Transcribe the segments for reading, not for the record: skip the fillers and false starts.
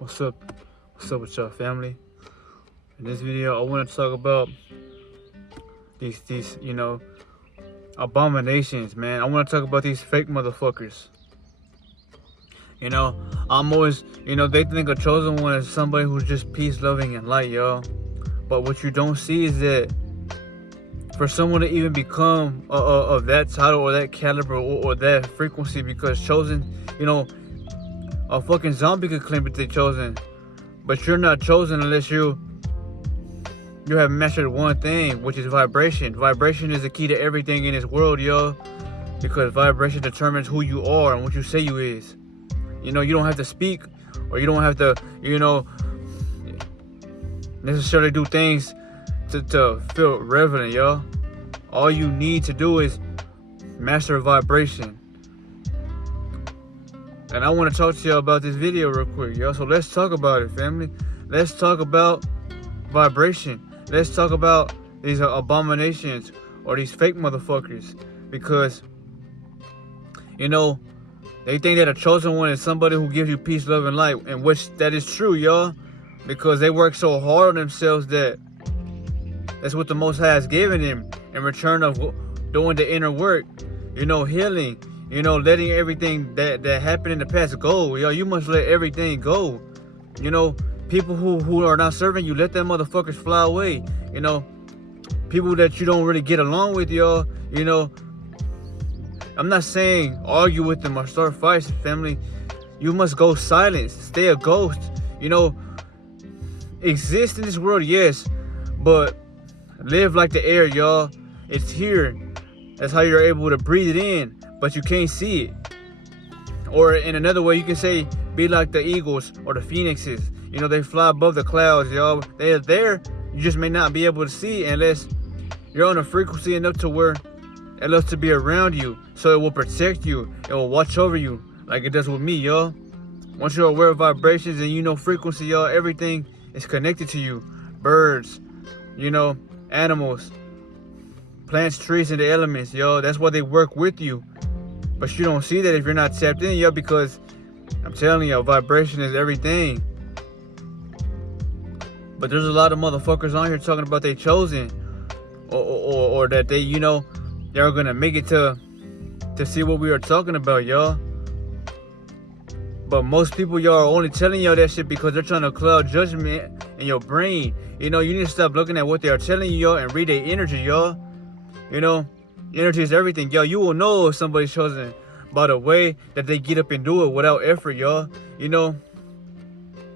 What's up? What's up with y'all, family? In this video, I want to talk about these abominations, man. I want to talk about these fake motherfuckers. I'm always, they think a chosen one is somebody who's just peace, loving, and light, y'all. But what you don't see is that for someone to even become of that title or that caliber or that frequency, because chosen, a fucking zombie could claim that they're chosen, but you're not chosen unless you have mastered one thing, which is vibration. Vibration is the key to everything in this world, yo. Because vibration determines who you are and what you say you is. You don't have to speak, or you don't have to, necessarily do things to feel relevant, yo. All you need to do is master vibration. And I want to talk to y'all about this video real quick, yo. So let's talk about it, family. Let's talk about vibration. Let's talk about these abominations or these fake motherfuckers. Because, they think that a chosen one is somebody who gives you peace, love, and light. And which that is true, y'all. Because they work so hard on themselves that's what the Most High has given them in return of doing the inner work. Healing. Letting everything that happened in the past go. Yo, you must let everything go. People who are not serving you, let them motherfuckers fly away. People that you don't really get along with, y'all. I'm not saying argue with them or start fights, family. You must go silent. Stay a ghost. Exist in this world, yes, but live like the air, y'all. It's here. That's how you're able to breathe it in, but you can't see it. Or in another way, you can say, be like the eagles or the phoenixes. They fly above the clouds, y'all. They are there. You just may not be able to see unless you're on a frequency enough to where it loves to be around you. So it will protect you. It will watch over you like it does with me, y'all. Once you're aware of vibrations and frequency, y'all, everything is connected to you. Birds, animals, plants, trees, and the elements, y'all. That's why they work with you. But you don't see that if you're not tapped in, y'all, because I'm telling you, vibration is everything. But there's a lot of motherfuckers on here talking about they chosen, or that they're gonna make it to see what we are talking about, y'all. But most people, y'all, are only telling y'all that shit because they're trying to cloud judgment in your brain. You need to stop looking at what they are telling you, y'all, and read their energy, y'all. Energy is everything, y'all. You will know if somebody's chosen by the way that they get up and do it without effort, y'all.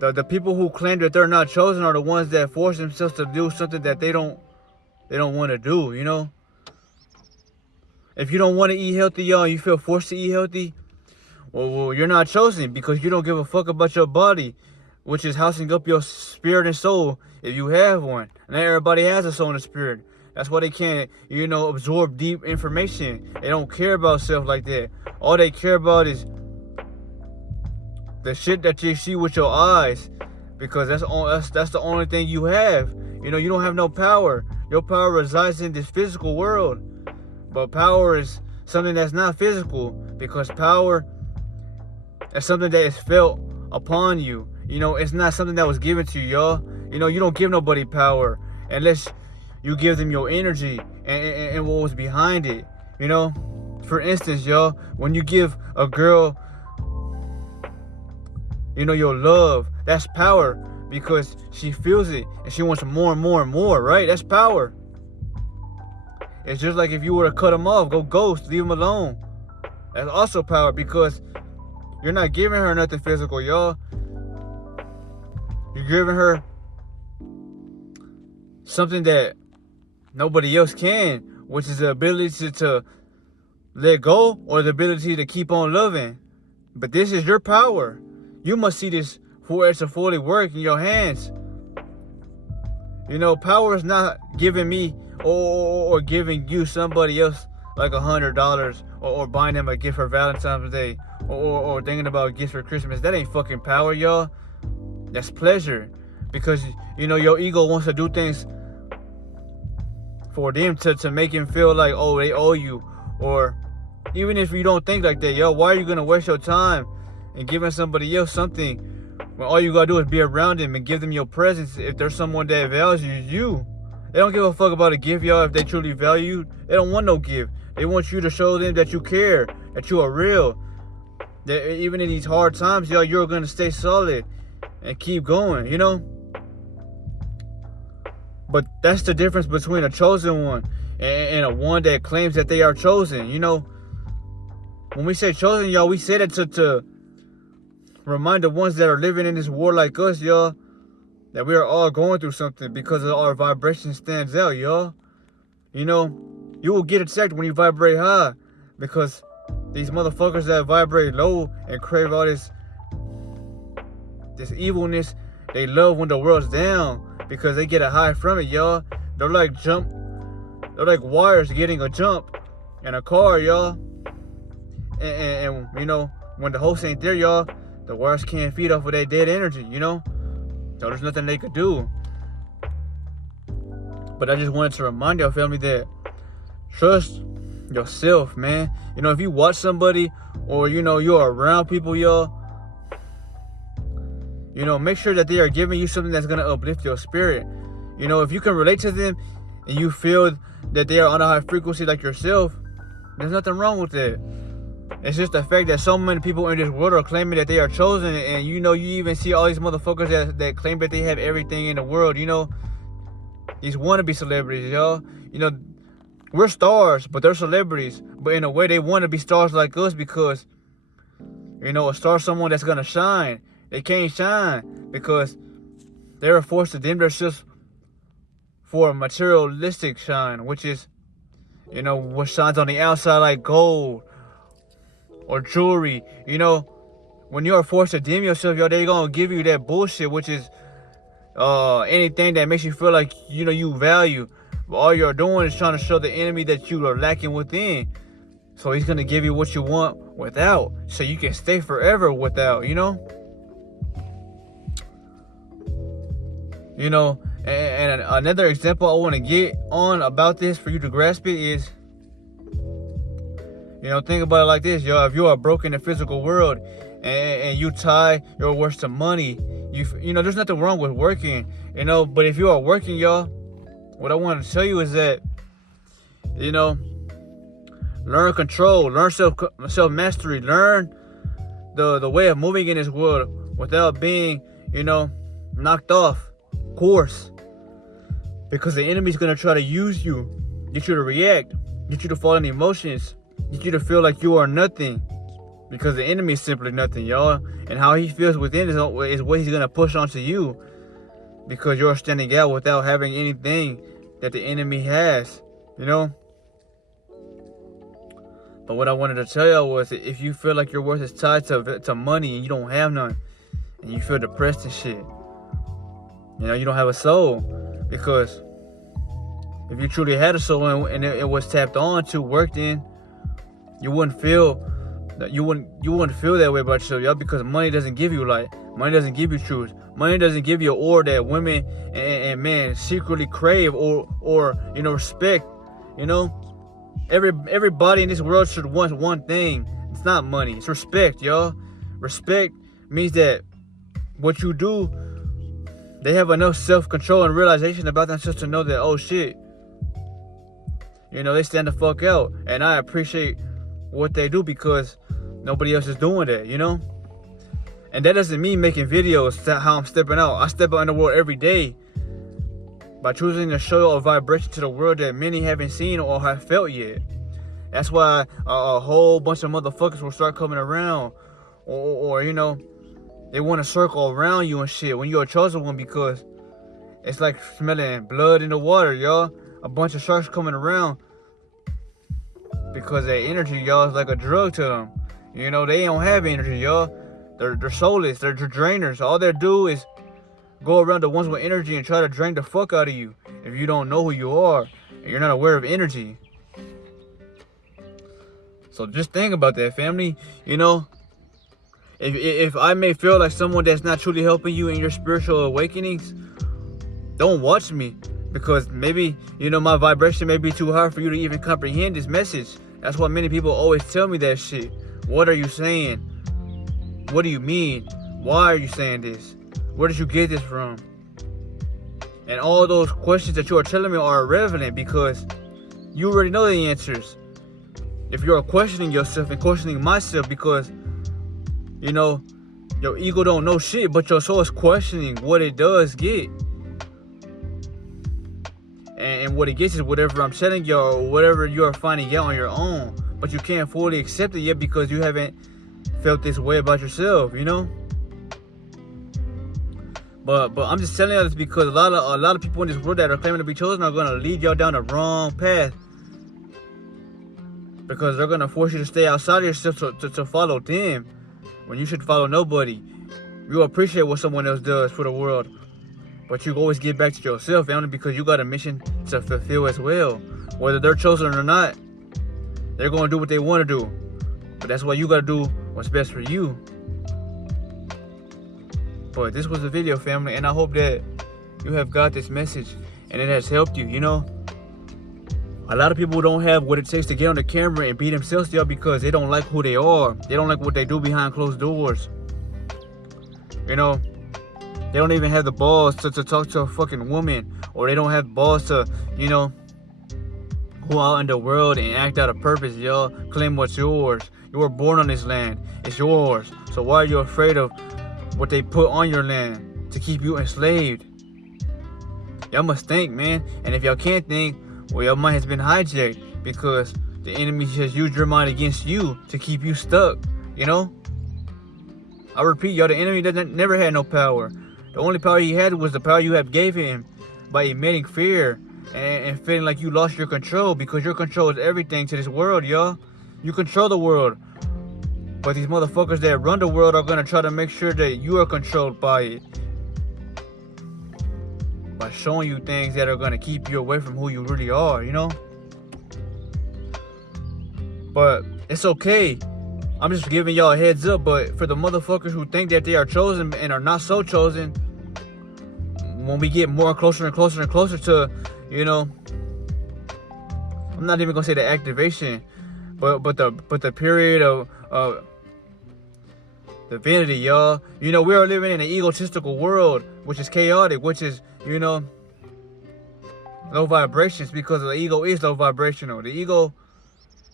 The people who claim that they're not chosen are the ones that force themselves to do something that they don't want to do, If you don't want to eat healthy, y'all, and you feel forced to eat healthy, well, you're not chosen because you don't give a fuck about your body, which is housing up your spirit and soul if you have one. And not everybody has a soul and a spirit. That's why they can't, absorb deep information. They don't care about self like that. All they care about is the shit that you see with your eyes, because that's the only thing you have. You don't have no power. Your power resides in this physical world. But power is something that's not physical, because power is something that is felt upon you. It's not something that was given to you, y'all. You don't give nobody power unless you give them your energy and what was behind it. For instance, y'all, when you give a girl, your love, that's power, because she feels it and she wants more and more and more, right? That's power. It's just like if you were to cut them off, go ghost, leave them alone. That's also power, because you're not giving her nothing physical, y'all. You're giving her something that nobody else can, which is the ability to let go, or the ability to keep on loving. But this is your power. You must see this for it to fully work in your hands. Power is not giving me or giving you somebody else like $100, or buying them a gift for Valentine's Day, or thinking about gifts for Christmas. That ain't fucking power, y'all. That's pleasure, because your ego wants to do things for them to make him feel like, oh, they owe you. Or even if you don't think like that, yo, why are you gonna waste your time and giving somebody else something when all you gotta do is be around them and give them your presence. If there's someone that values you, they don't give a fuck about a gift, y'all. If they truly value you, they don't want no gift. They want you to show them that you care, that you are real. That even in these hard times, y'all, you're gonna stay solid and keep going, you know? But that's the difference between a chosen one and a one that claims that they are chosen, you know? When we say chosen, y'all, we say that to remind the ones that are living in this world like us, y'all, that we are all going through something because of our vibration stands out, y'all. You know, you will get attacked when you vibrate high because these motherfuckers that vibrate low and crave all this evilness, they love when the world's down because they get a high from it, y'all. They're like wires getting a jump in a car, y'all. And you know, when the host ain't there, y'all, the wires can't feed off of that dead energy, you know? So there's nothing they could do. But I just wanted to remind y'all, family, that trust yourself, man. You know, if you watch somebody or, you know, you're around people, y'all, you know, make sure that they are giving you something that's going to uplift your spirit. You know, if you can relate to them and you feel that they are on a high frequency like yourself, there's nothing wrong with that. It's just the fact that so many people in this world are claiming that they are chosen, and you know, you even see all these motherfuckers that claim that they have everything in the world, you know, these wannabe celebrities, y'all. You know, we're stars, but they're celebrities, but in a way they want to be stars like us because, you know, a star is someone that's gonna shine. They can't shine because they're forced to dim themselves for a materialistic shine, which is, you know, what shines on the outside like gold or jewelry. You know, when you are forced to dim yourself, yo, they're gonna give you that bullshit, which is anything that makes you feel like, you know, you value. But all you're doing is trying to show the enemy that you are lacking within. So he's gonna give you what you want without, so you can stay forever without, you know? You know, and another example I want to get on about this for you to grasp it is, you know, think about it like this, y'all. If you are broke in the physical world and you tie your worth to money, you know, there's nothing wrong with working, you know, but if you are working, y'all, what I want to tell you is that, you know, learn control, learn self-mastery, learn the way of moving in this world without being, you know, knocked off course, because the enemy's gonna try to use you, get you to react, get you to fall in emotions, get you to feel like you are nothing, because the enemy is simply nothing, y'all. And how he feels within is what he's gonna push onto you, because you're standing out without having anything that the enemy has, you know. But what I wanted to tell y'all was, if you feel like your worth is tied to money and you don't have none, and you feel depressed and shit, you know, you don't have a soul. Because if you truly had a soul and it was tapped on to, worked in, you wouldn't feel that you wouldn't feel that way about yourself, y'all. Because money doesn't give you light. Money doesn't give you truth. Money doesn't give you an aura that women and men secretly crave or you know, respect. You know, everybody in this world should want one thing. It's not money. It's respect, y'all. Respect means that what you do, they have enough self-control and realization about themselves to know that, oh shit, you know, they stand the fuck out. And I appreciate what they do because nobody else is doing that, you know? And that doesn't mean making videos to how I'm stepping out. I step out in the world every day by choosing to show a vibration to the world that many haven't seen or have felt yet. That's why a whole bunch of motherfuckers will start coming around, or you know, they want to circle around you and shit when you're a chosen one, because it's like smelling blood in the water, y'all. A bunch of sharks coming around because that energy, y'all, is like a drug to them. You know, they don't have energy, y'all. They're soulless. They're drainers. All they do is go around the ones with energy and try to drain the fuck out of you if you don't know who you are and you're not aware of energy. So just think about that, family. You know, if I may feel like someone that's not truly helping you in your spiritual awakenings, don't watch me, because maybe, you know, my vibration may be too hard for you to even comprehend this message. That's why many people always tell me that shit. What are you saying? What do you mean? Why are you saying this? Where did you get this from? And all those questions that you are telling me are irrelevant because you already know the answers. If you're questioning yourself and questioning myself because, you know, your ego don't know shit, but your soul is questioning what it does get. And what it gets is whatever I'm telling you or whatever you are finding out on your own. But you can't fully accept it yet because you haven't felt this way about yourself, you know? But I'm just telling you this because a lot of people in this world that are claiming to be chosen are gonna lead y'all down the wrong path. Because they're gonna force you to stay outside of yourself to follow them when you should follow nobody. You appreciate what someone else does for the world, but you always get back to yourself, family, because you got a mission to fulfill as well. Whether they're chosen or not, they're gonna do what they want to do. But that's why you gotta do what's best for you. But this was the video, family, and I hope that you have got this message and it has helped you, you know? A lot of people don't have what it takes to get on the camera and be themselves, y'all, because they don't like who they are. They don't like what they do behind closed doors. You know, they don't even have the balls to talk to a fucking woman, or they don't have balls to, you know, go out in the world and act out of purpose, y'all. Claim what's yours. You were born on this land. It's yours. So why are you afraid of what they put on your land to keep you enslaved? Y'all must think, man. And if y'all can't think, well, your mind has been hijacked because the enemy has used your mind against you to keep you stuck, you know? I repeat, y'all, the enemy never had no power. The only power he had was the power you have gave him by emitting fear and feeling like you lost your control, because your control is everything to this world, y'all. You control the world. But these motherfuckers that run the world are gonna try to make sure that you are controlled by it. By showing you things that are gonna keep you away from who you really are, you know? But it's okay. I'm just giving y'all a heads up, but for the motherfuckers who think that they are chosen and are not so chosen, when we get more closer and closer and closer to, you know, I'm not even gonna say the activation, but the period of divinity, y'all. You know, we are living in an egotistical world, which is chaotic, which is, you know, low vibrations, because the ego is low vibrational. The ego,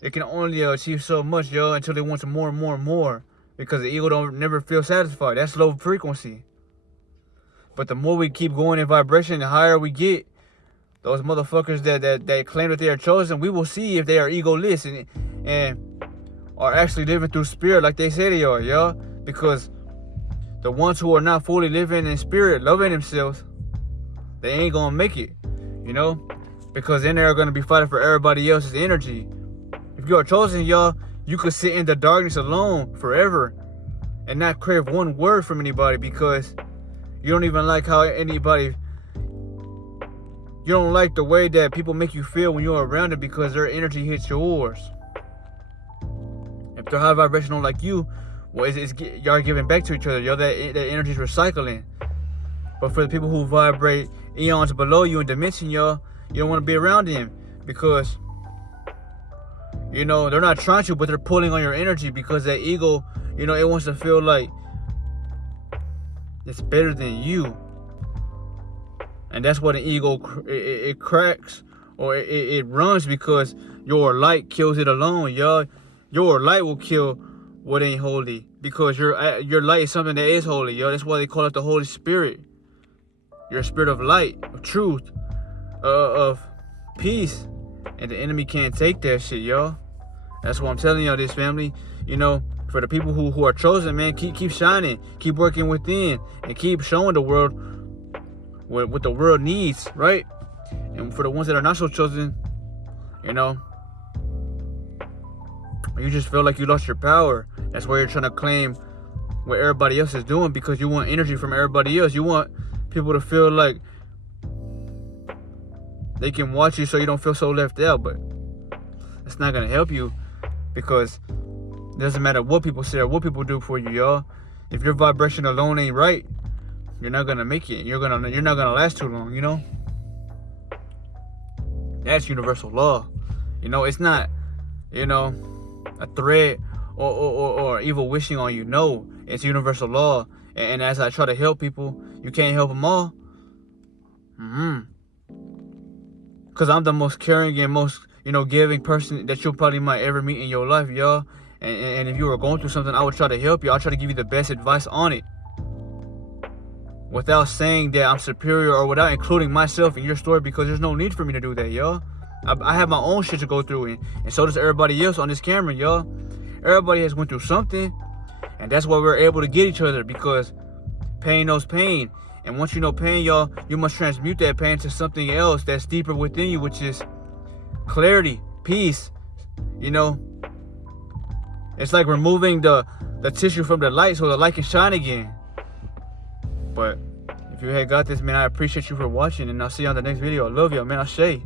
it can only achieve so much, y'all, until it wants more and more and more, because the ego don't never feel satisfied. That's low frequency. But the more we keep going in vibration, the higher we get. Those motherfuckers that claim that they are chosen, we will see if they are egoless and are actually living through spirit like they say they are, y'all. Because the ones who are not fully living in spirit, loving themselves, they ain't gonna make it, you know? Because then they're gonna be fighting for everybody else's energy. If you are chosen, y'all, you could sit in the darkness alone forever and not crave one word from anybody, because you don't even like how anybody, you don't like the way that people make you feel when you're around them, because their energy hits yours. If they're high vibrational like you, well, y'all giving back to each other. Y'all, that energy is recycling. But for the people who vibrate eons below you in dimension, y'all, you don't want to be around them, because, you know, they're not trying to, but they're pulling on your energy, because that ego, you know, it wants to feel like it's better than you. And that's why the ego, it cracks, or it runs, because your light kills it alone, y'all. Your light will kill what ain't holy, because your light is something that is holy, yo. That's why they call it the Holy Spirit. You're a spirit of light, of truth, of peace, and the enemy can't take that shit, y'all. That's why I'm telling y'all this, family. You know, for the people who are chosen, man, keep shining, keep working within, and keep showing the world what the world needs, right? And for the ones that are not so chosen, you know, you just feel like you lost your power. That's why you're trying to claim what everybody else is doing, because you want energy from everybody else. You want people to feel like they can watch you so you don't feel so left out. But it's not going to help you, because it doesn't matter what people say or what people do for you, y'all. If your vibration alone ain't right, you're not going to make it. You're not going to last too long, you know? That's universal law. You know, it's not, you know, a threat or evil wishing on you. No, it's universal law. And as I try to help people, you can't help them all. Because I'm the most caring and most, giving person that you probably might ever meet in your life, y'all. And if you were going through something, I would try to help you. I'll try to give you the best advice on it, without saying that I'm superior or without including myself in your story, because there's no need for me to do that, y'all. I have my own shit to go through, and so does everybody else on this camera, y'all. Everybody has went through something, and that's why we're able to get each other, because pain knows pain. And once you know pain, y'all, you must transmute that pain to something else that's deeper within you, which is clarity, peace. It's like removing the tissue from the light so the light can shine again. But if you had got this, man, I appreciate you for watching, and I'll see you on the next video. I love y'all, man. Ashe.